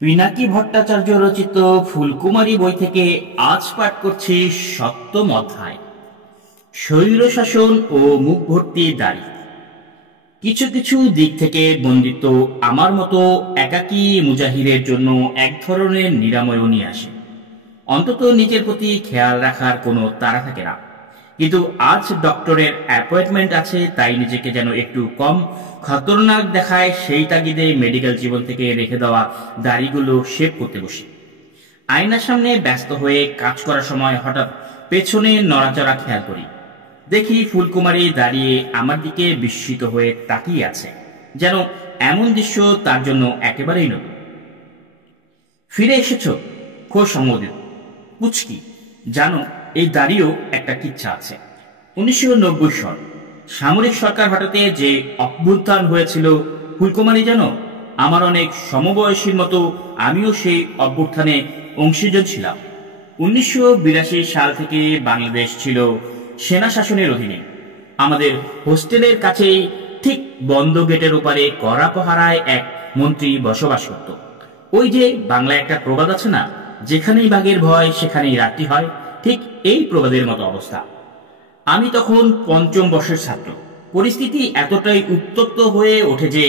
পিনাকি ভট্টাচার্য রচিত ফুলকুমারী বই থেকে আজ পাঠ করছি সপ্তম অধ্যায়। স্বৈরশাসন ও মুখ ভর্তি দাড়ি। কিছু কিছু দিক থেকে বন্দিত্ব আমার মতো একাকী মুজাহিরের জন্য এক ধরনের নিরাময় নিয়ে আসে। অন্তত নিজের প্রতি খেয়াল রাখার কোনো তাড়া থাকে না। কিন্তু আজ ডক্টরের অ্যাপয়েন্টমেন্ট আছে, তাই নিজেকে যেন একটু কম খতরনাক দেখায় সেই তাগিদে মেডিকেল জীবন থেকে রেখে দেওয়া দাড়িগুলো শেভ করতে বসি। আয়নার সামনে ব্যস্ত হয়ে কাজ করার সময় হঠাৎ পেছনে নড়াচড়া খেয়াল করি। দেখি ফুলকুমারী দাঁড়িয়ে আমার দিকে বিস্মিত হয়ে তাকিয়ে আছে, যেন এমন দৃশ্য তার জন্য একেবারেই নতুন। ফিরে এসেছো? খোশ সম্বোধিত। পুচকি, জানো এই দাড়িও একটা কিচ্ছা আছে। 1990 সাল সামরিক সরকার হঠাতে যে অভ্যুত্থান হয়েছিল, ফুলকুমারী জানো, আমার অনেক সমবয়সীর মতো আমিও সেই অভ্যুত্থানে অংশীজন ছিলাম। 1982 সাল থেকে বাংলাদেশ ছিল সেনা শাসনের অধীনে। আমাদের হোস্টেলের কাছেই ঠিক বন্ধ গেটের ওপারে কড়া পাহারায় এক মন্ত্রী বসবাস করত। ওই যে বাংলায় একটা প্রবাদ আছে না, যেখানেই বাঘের ভয় সেখানেই রাত্রি হয়, ঠিক এই প্রবাদের মতো অবস্থা। আমি তখন পঞ্চম বর্ষের ছাত্র। পরিস্থিতি এতটাই উত্তপ্ত হয়ে ওঠে যে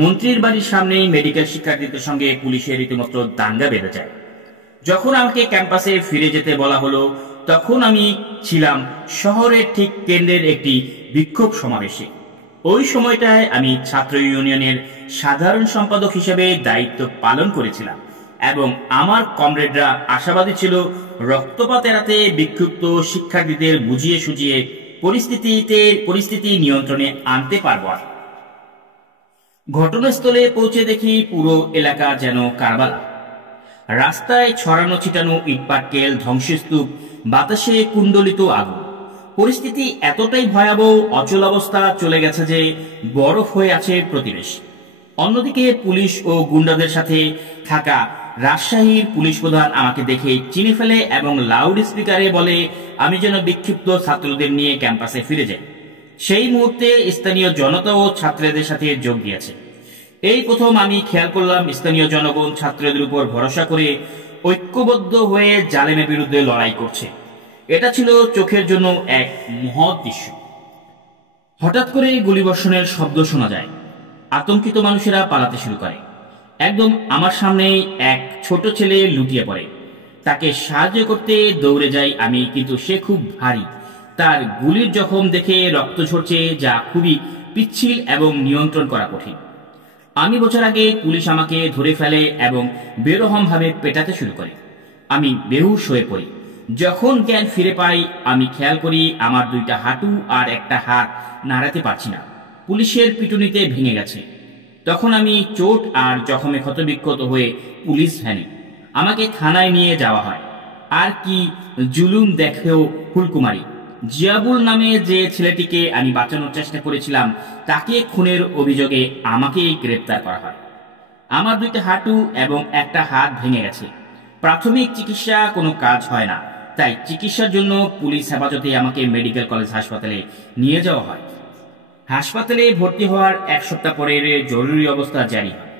মন্ত্রীর বাড়ির সামনেই মেডিকেল শিক্ষার্থীদের সঙ্গে পুলিশের রীতিমতো দাঙ্গা বেঁধে যায়। যখন আমাকে ক্যাম্পাসে ফিরে যেতে বলা হলো, তখন আমি ছিলাম শহরের ঠিক কেন্দ্রের একটি বিক্ষোভ সমাবেশে। ওই সময়টায় আমি ছাত্র ইউনিয়নের সাধারণ সম্পাদক হিসেবে দায়িত্ব পালন করেছিলাম এবং আমার কমরেডরা আশাবাদী ছিল রক্তপাত এড়াতে বিক্ষুব্ধ শিক্ষার্থীদের বুঝিয়ে সুঝিয়ে পরিস্থিতি নিয়ন্ত্রণে আনতে পারব। ঘটনাস্থলে পৌঁছে দেখি পুরো এলাকা যেন কারবালা। রাস্তায় ছড়ানো ছিটানো ইটপাটকেল, ধ্বংসস্তূপ, বাতাসে কুণ্ডলিত আগুন। পরিস্থিতি এতটাই ভয়াবহ, অচল অবস্থা চলে গেছে যে বরফ হয়ে আছে প্রতিবেশ। অন্যদিকে পুলিশ ও গুন্ডাদের সাথে থাকা রাজশাহীর পুলিশ প্রধান আমাকে দেখে চিনে ফেলে এবং লাউড স্পিকারে বলে আমি যেন বিক্ষিপ্ত ছাত্রদের নিয়ে ক্যাম্পাসে ফিরে যাই। সেই মুহূর্তে স্থানীয় জনতা ও ছাত্রদের সাথে যোগ দিয়েছে। এই প্রথম আমি খেয়াল করলাম স্থানীয় জনগণ ছাত্রদের উপর ভরসা করে ঐক্যবদ্ধ হয়ে জালেমের বিরুদ্ধে লড়াই করছে। এটা ছিল চোখের জন্য এক মহৎ দৃশ্য। হঠাৎ করে গুলিবর্ষণের শব্দ শোনা যায়। আতঙ্কিত মানুষেরা পালাতে শুরু করে। একদম আমার সামনেই এক ছোট ছেলে লুটিয়ে পড়ে। তাকে সাহায্য করতে দৌড়ে যাই আমি, কিন্তু সে খুব ভারী। তার গুলির জখম দেখে রক্ত ঝরছে, যা খুবই পিচ্ছিল এবং নিয়ন্ত্রণ করা কঠিন। আমি বোঝার আগে পুলিশ আমাকে ধরে ফেলে এবং বেরহমভাবে পেটাতে শুরু করে। আমি বেহুশ হয়ে পড়ি। যখন জ্ঞান ফিরে পাই, আমি খেয়াল করি আমার দুইটা হাঁটু আর একটা হাত নাড়াতে পারছি না, পুলিশের পিটুনিতে ভেঙে গেছে। তখন আমি চোট আর জখমে ক্ষতবিক্ষত হয়ে পুলিশ ভ্যানে আমাকে থানায় নিয়ে যাওয়া হয়। আর কি জুলুম দেখেও ফুলকুমারী! জিয়াবুল নামে যে ছেলেটিকে আমি বাঁচানোর চেষ্টা করেছিলাম, তাকে খুনের অভিযোগে আমাকেই গ্রেপ্তার করা হয়। আমার দুইটা হাঁটু এবং একটা হাত ভেঙে গেছে। প্রাথমিক চিকিৎসা কোনো কাজ হয় না, তাই চিকিৎসার জন্য পুলিশ হেফাজতে আমাকে মেডিকেল কলেজ হাসপাতালে নিয়ে যাওয়া হয়। হাসপাতালে ভর্তি হওয়ার এক সপ্তাহ পরে জরুরি অবস্থা জারি হয়।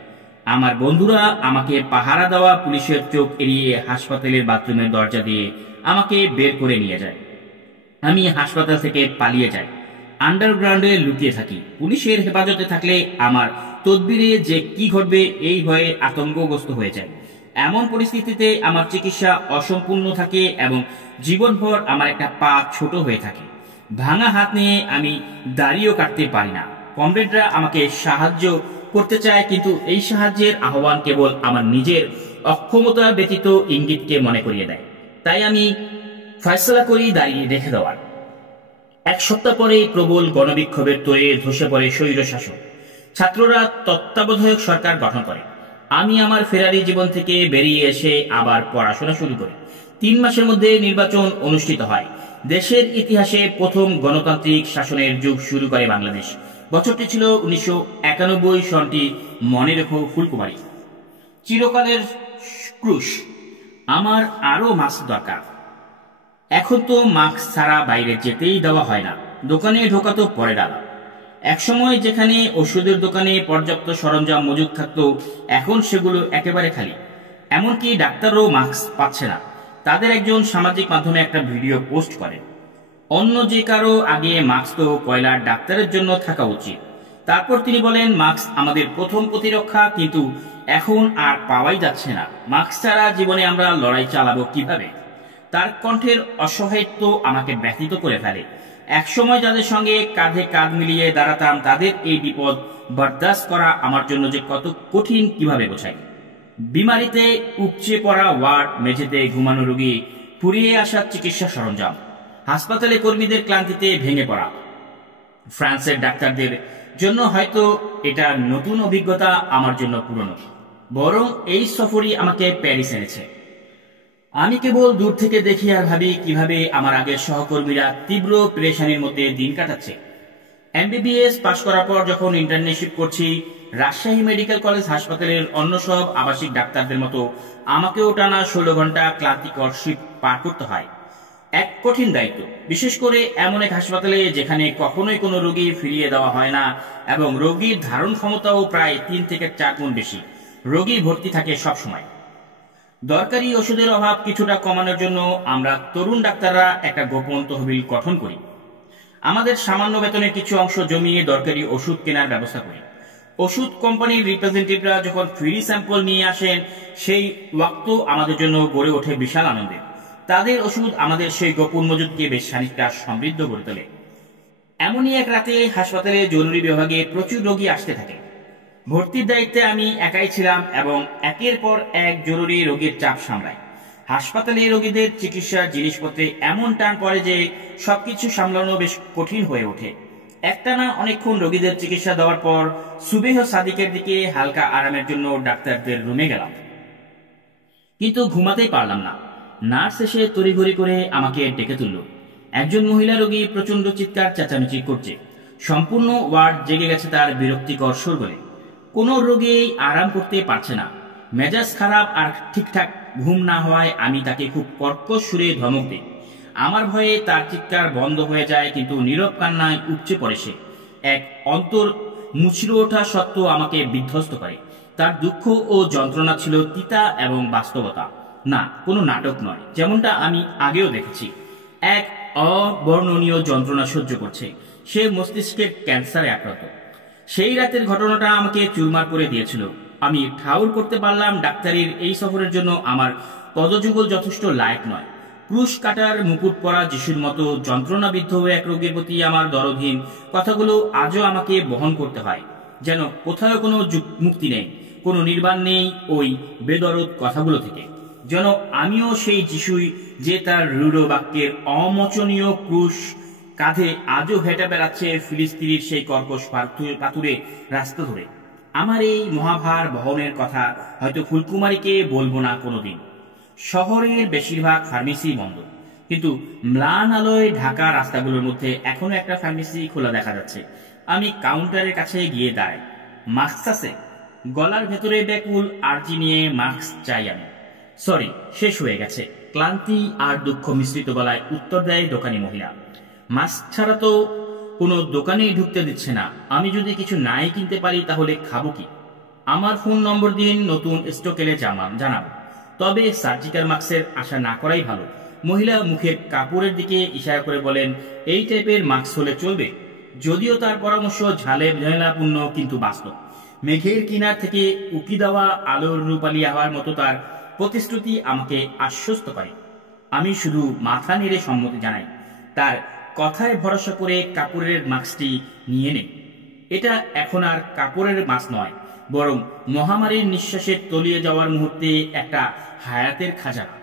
আমার বন্ধুরা আমাকে পাহারা দেওয়া পুলিশের চোখ এড়িয়ে হাসপাতালের বাথরুমের দরজা দিয়ে আমাকে বের করে নিয়ে যায়। আমি হাসপাতাল থেকে পালিয়ে যাই, আন্ডারগ্রাউন্ডে লুকিয়ে থাকি। পুলিশের হেফাজতে থাকলে আমার তদবিরে যে কি ঘটবে এই ভয়ে আতঙ্কগ্রস্ত হয়ে যায়। এমন পরিস্থিতিতে আমার চিকিৎসা অসম্পূর্ণ থাকে এবং জীবনভর আমার একটা পা ছোট হয়ে থাকে। ভাঙা হাত নিয়ে আমি দাড়িও কাটতে পারি না। কমরেডরা আমাকে সাহায্য করতে চায়, কিন্তু এই সাহায্যের আহ্বান কেবল আমার নিজের অক্ষমতা ব্যতীত ইঙ্গিতকে মনে করিয়ে দেয়। তাই আমি ফয়সলা করি দাঁড়িয়ে রেখে দেওয়ার। এক সপ্তাহ পরেই প্রবল গণবিক্ষোভের তোড়ে ধসে পড়ে স্বৈরশাসন। ছাত্ররা তত্ত্বাবধায়ক সরকার গঠন করে। আমি আমার ফেরারি জীবন থেকে বেরিয়ে এসে আবার পড়াশোনা শুরু করি। 3 মাসের মধ্যে নির্বাচন অনুষ্ঠিত হয়। দেশের ইতিহাসে প্রথম গণতান্ত্রিক শাসনের যুগ শুরু করে বাংলাদেশ। বছরটি ছিল 1991 সনটি মনে রেখো ফুলকুমারী। চিরকালের ক্রুশ। আমার আরো মাস্ক দরকার। এখন তো মাস্ক ছাড়া বাইরে যেতেই দেওয়া হয় না, দোকানে ঢোকা তো পরে ডালা। একসময় যেখানে ওষুধের দোকানে পর্যাপ্ত সরঞ্জাম মজুদ থাকতো, এখন সেগুলো একেবারে খালি। এমনকি ডাক্তারও মাস্ক পাচ্ছে না। তাদের একজন সামাজিক মাধ্যমে একটা ভিডিও পোস্ট করে, অন্য যে কারো আগে মাস্ক তো কয়লার ডাক্তারের জন্য থাকা উচিত। তারপর তিনি বলেন, মাস্ক আমাদের প্রথম প্রতিরক্ষা, কিন্তু এখন আর পাওয়াই যাচ্ছে না। মাস্ক ছাড়া জীবনে আমরা লড়াই চালাবো কিভাবে? তার কণ্ঠের অসহায়ত্ব আমাকে ব্যথিত করে ফেলে। একসময় যাদের সঙ্গে কাঁধে কাঁধ মিলিয়ে দাঁড়াতাম, তাদের এই বিপদ বরদাস্ত করা আমার জন্য যে কত কঠিন কিভাবে বোঝাই। বিমারিতে উপচে পড়া ওয়ার্ড, মেঝেতে ঘুমানো রোগী, ফুরিয়ে আসা চিকিৎসা সরঞ্জাম, হাসপাতালে কর্মীদের ক্লান্তিতে ভেঙে পড়া। ফ্রান্সের ডাক্তারদের জন্য হয়তো এটা নতুন অভিজ্ঞতা, আমার জন্য পুরনো। বরং এই সফরই আমাকে প্যারিস এনেছে। আমি কেবল দূর থেকে দেখি আর ভাবি কিভাবে আমার আগের সহকর্মীরা তীব্র পেরেশানির মধ্যে দিন কাটাচ্ছে। এমবিবিএস পাশ করার পর যখন ইন্টার্নশিপ করছি, রাজশাহী মেডিকেল কলেজ হাসপাতালের অন্য সব আবাসিক ডাক্তারদের মতো আমাকেও টানা 16 ঘন্টা ক্লান্তিকর শিফট পার করতে হয়। এক কঠিন দায়িত্ব, বিশেষ করে এমন এক হাসপাতালে যেখানে কখনোই কোনো রোগী ফিরিয়ে দেওয়া হয় না এবং রোগীর ধারণ ক্ষমতাও প্রায় 3 থেকে 4 গুণ বেশি। রোগী ভর্তি থাকে সবসময়। দরকারি ওষুধের অভাব কিছুটা কমানোর জন্য আমরা তরুণ ডাক্তাররা একটা গোপন তহবিল গঠন করি। আমাদের সামান্য বেতনের কিছু অংশ জমিয়ে দরকারি ওষুধ কেনার ব্যবস্থা করি। ওষুধ কোম্পানির রিপ্রেজেন্টেটিভরা যখন ফ্রি স্যাম্পল নিয়ে আসেন, সেই ওয়াক্ত আমাদের জন্য গড়ে ওঠে বিশাল আনন্দের। তাদের ওষুধ আমাদের সেই গোপন মজুদকে বেশ খানিকটা সমৃদ্ধ করে তোলে। এমনই এক রাতে হাসপাতালে জরুরি বিভাগে প্রচুর রোগী আসতে থাকে। ভর্তির দায়িত্বে আমি একাই ছিলাম এবং একের পর এক জরুরি রোগীর চাপ সামলাই। হাসপাতালে রোগীদের চিকিৎসার জিনিসপত্রে এমন টান পড়ে যে সবকিছু সামলানো বেশ কঠিন হয়ে ওঠে। একটানা অনেকক্ষণ রোগীদের চিকিৎসা দেওয়ার পর সুবেহ সাদিকের দিকে হালকা আরামের জন্য ডাক্তারদের রুমে গেলাম, কিন্তু ঘুমাতেই পারলাম না। নার্স এসে তড়িঘড়ি করে আমাকে ডেকে তুলল। একজন মহিলা রোগী প্রচন্ড চিৎকার চেঁচামেচি করছে। সম্পূর্ণ ওয়ার্ড জেগে গেছে তার বিরক্তিকর শোরগোলে। কোনো রোগী আরাম করতে পারছে না। মেজাজ খারাপ আর ঠিকঠাক ঘুম না হওয়ায় আমি তাকে খুব কর্কশ সুরে ধমক দিই। আমার ভয়ে তার চিৎকার বন্ধ হয়ে যায়, কিন্তু নীরব কান্নায় উপচে পড়ে সে। এক অন্তর মুচড়ে ওঠা সত্ত্বেও আমাকে বিধ্বস্ত করে। তার দুঃখ ও যন্ত্রণা ছিল তিতা এবং বাস্তবতা, না কোনো নাটক নয়, যেমনটা আমি আগেও দেখেছি। এক অবর্ণনীয় যন্ত্রণা সহ্য করছে। সে মস্তিষ্কের ক্যান্সারে আক্রান্ত। সেই রাতের ঘটনাটা আমাকে চুরমার করে দিয়েছিল। আমি ঠাউর করতে পারলাম ডাক্তারির এই সফরের জন্য আমার পদযুগল যথেষ্ট লায়ক নয়। ক্রুশ কাটার মুকুট পরা যিশুর মতো যন্ত্রণাবিদ্ধ এক রোগীর প্রতি আমার দরদহীন কথাগুলো আজও আমাকে বহন করতে হয়। যেন কোথাও কোনো মুক্তি নেই, কোনো নির্বাণ নেই ওই বেদরদ কথাগুলো থেকে। যেন আমিও সেই যিশুই, যে তার রূঢ় বাক্যের অমোচনীয় ক্রুশ কাঁধে আজও হেঁটে বেড়াচ্ছে ফিলিস্তিনির সেই কর্কশ পাথুরে রাস্তা ধরে। আমার এই মহাভার বহনের কথা হয়তো ফুলকুমারীকে বলবো না কোনোদিন। শহরের বেশিরভাগ ফার্মেসি বন্ধ, কিন্তু ম্লান আলোয় ঢাকা রাস্তাগুলোর মধ্যে এখনো একটা ফার্মেসি খোলা দেখা যাচ্ছে। আমি কাউন্টারের কাছে গিয়ে দাঁড়াই। মাস্ক আছে? গলার ভেতরে ব্যাকুল আর্জি নিয়ে মাস্ক চাই আমি। সরি, শেষ হয়ে গেছে। ক্লান্তি আর দুঃখ মিশ্রিত গলায় উত্তর দেয় দোকানি মহিলা। মাস্ক ছাড়া তো কোনো দোকানেই ঢুকতে দিচ্ছে না। আমি যদি কিছু নাই কিনতে পারি তাহলে খাবো কি? আমার ফোন নম্বর দিন, নতুন স্টক এলে জানাবো। তবে সার্জিক্যাল মাস্কের আশা না করাই ভালো। মহিলা মুখের কাপড়ের দিকে ইশারা করে বলেন, এই টাইপের মাস্ক হলে চলবে। যদিও তার পরামর্শ ঝামেলাপূর্ণ, কিন্তু বাস্তব। মেঘের কিনার থেকে উকি দেওয়া আলোর রূপালী হওয়ার মতো তার প্রতিশ্রুতি আমাকে আশ্বস্ত করে। আমি শুধু মাথা নেড়ে সম্মতি জানাই। তার কথায় ভরসা করে কাপড়ের মাস্কটি নিয়ে নেই। এটা এখন আর কাপড়ের মাস্ক নয়, বরং মহামারীর নিঃশ্বাসে তলিয়ে যাওয়ার মুহূর্তে একটা হায়াতের খাজানা।